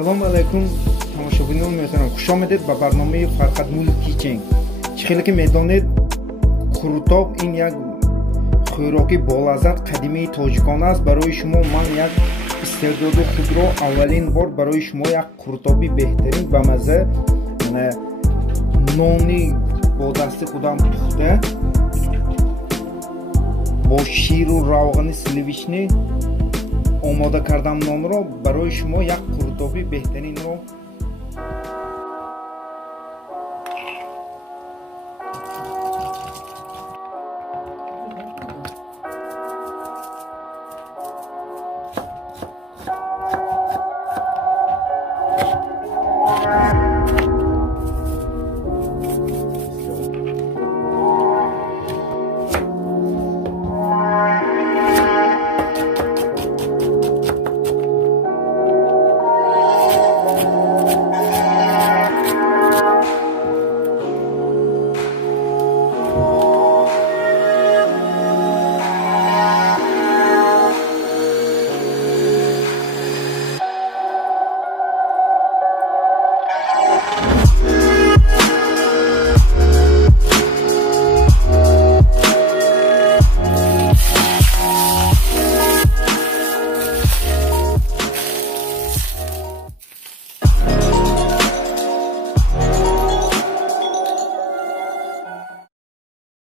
Assalomu alaykum tomoshabinlar muhtaram. Xush omaded ba barnomaи Farhad Mul Kitchen. Chig'ili ki medonid Qurtob in yak خوراکی بالازد قدیمی تاجیکان است. برای شما من یک استعداد خود را اولین بار برای شما یک قورتابی بهترین و مزه نانی با دست خودم پخته با شیر و روغن سلیویچنی آماده کردم. نان را برای شما یک قورتابی بهترین را